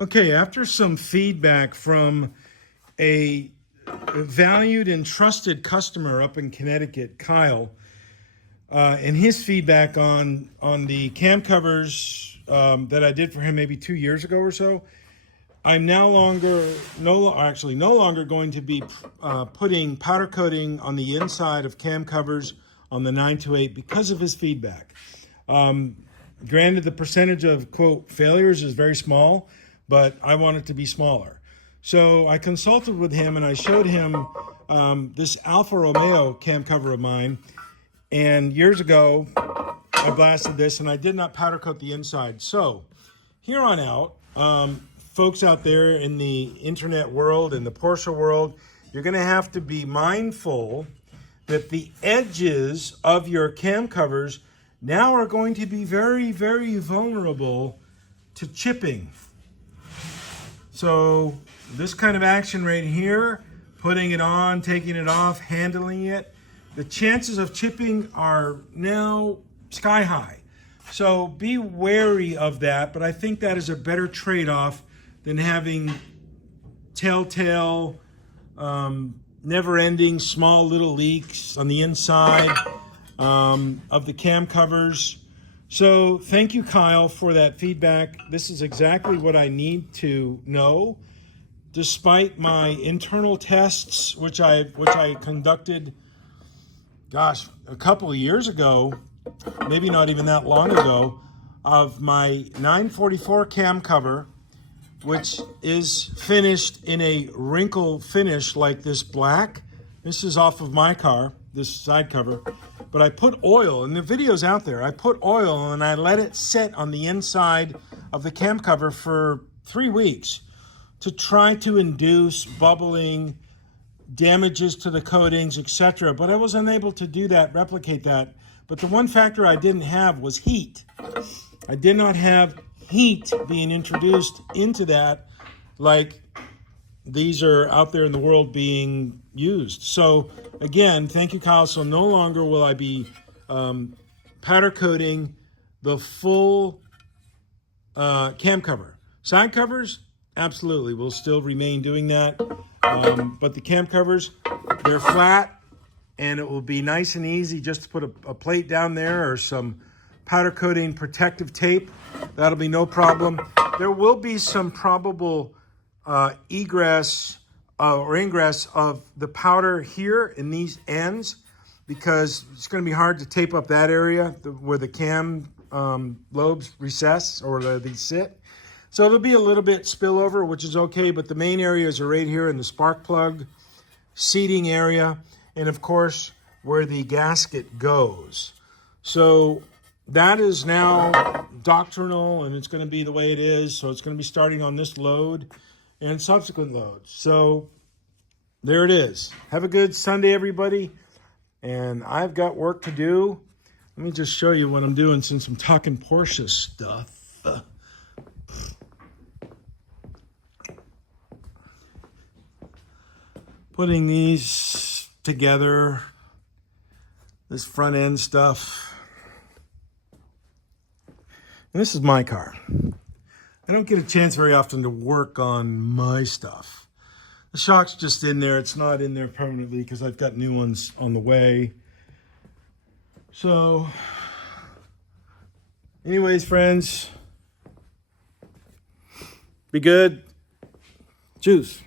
Okay, after some feedback from a valued and trusted customer up in Connecticut, Kyle, and his feedback on the cam covers that I did for him maybe 2 years ago or so, I'm no longer going to be putting powder coating on the inside of cam covers on the 928 because of his feedback. Granted, the percentage of, quote, failures is very small, but I want it to be smaller. So I consulted with him and I showed him this Alfa Romeo cam cover of mine. And years ago, I blasted this and I did not powder coat the inside. So here on out, folks out there in the internet world, in the Porsche world, you're going to have to be mindful that the edges of your cam covers now are going to be very, very vulnerable to chipping. So this kind of action right here, putting it on, taking it off, handling it, the chances of chipping are now sky high. So be wary of that, but I think that is a better trade-off than having telltale, never-ending small little leaks on the inside of the cam covers. So thank you, Kyle, for that feedback. This is exactly what I need to know. Despite my internal tests, which I conducted, gosh, a couple of years ago, maybe not even that long ago, of my 944 cam cover, which is finished in a wrinkle finish like this black. This is off of my car, this side cover. But I put oil, and the video's out there. I put oil and I let it sit on the inside of the cam cover for 3 weeks to try to induce bubbling, damages to the coatings, etc. But I was unable to do that, replicate that. But the one factor I didn't have was heat. I did not have heat being introduced into that like these are out there in the world being used. So again, thank you, Kyle. So no longer will I be powder coating the full cam cover. Side covers, absolutely, we'll still remain doing that. But the cam covers, they're flat, and it will be nice and easy just to put a plate down there or some powder coating protective tape. That'll be no problem. There will be some probable egress or ingress of the powder here in these ends, because it's going to be hard to tape up that area where the cam lobes recess or they sit. So there'll be a little bit spillover, which is okay, but the main areas are right here in the spark plug, seating area, and of course where the gasket goes. So that is now doctrinal, and it's going to be the way it is. So it's going to be starting on this load and subsequent loads. So there it is. Have a good Sunday, everybody. And I've got work to do. Let me just show you what I'm doing since I'm talking Porsche stuff. Putting these together, this front end stuff. And this is my car. I don't get a chance very often to work on my stuff. The shock's just in there. It's not in there permanently because I've got new ones on the way. So, anyways, friends, be good. Juice.